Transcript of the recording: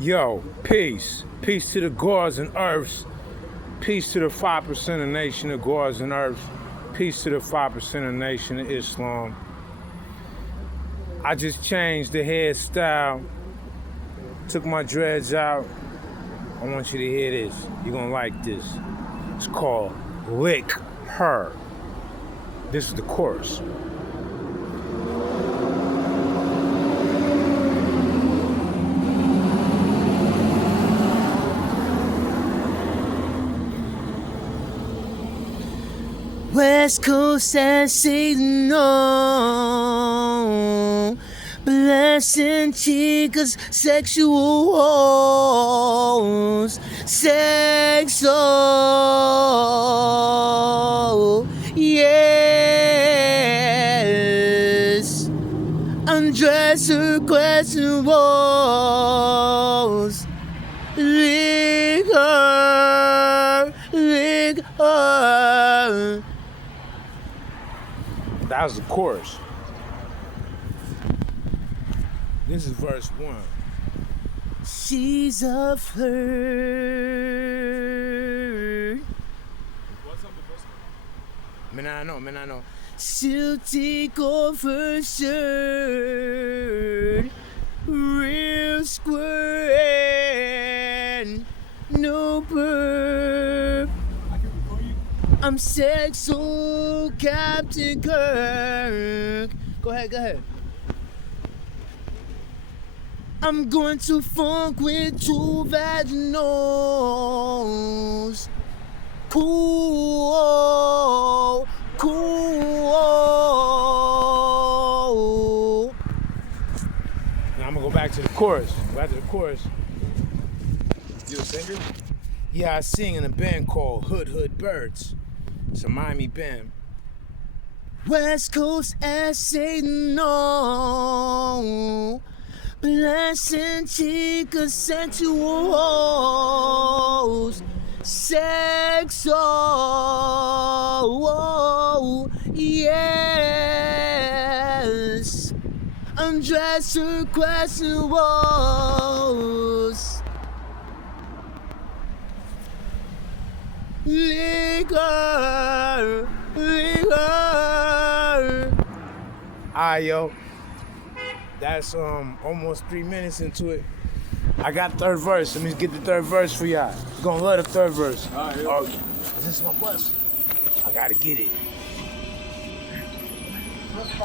Yo, peace. Peace to the gods and earths. Peace to the 5% of nation of gods and earths. Peace to the 5% of nation of Islam. I just changed the hairstyle. Took my dreads out. I want you to hear this. You're gonna like this. It's called Lick Her. This is the chorus. West Coast and seasonal, blessing chicas, sexual hoes, sexual, yes, undresser questionables, lick her. That was the chorus. This is verse 1. She's a flirt. Man, I know. She'll take off her shirt. Real squirt. No perp. I'm sexual Captain Kirk. Go ahead. I'm going to funk with two vaginals. Cool. Now I'm gonna go back to the chorus. You a singer? Yeah, I sing in a band called Hood Birds. It's a Miami band. West Coast as Satan, no. Blessing chicas, sensual hoes, sexual, yes. Undresser questionables. Liquor. Alright, yo. That's almost 3 minutes into it. I got third verse. Let me get the third verse for y'all. You're gonna love the third verse. Alright, This is my bus. I gotta get it.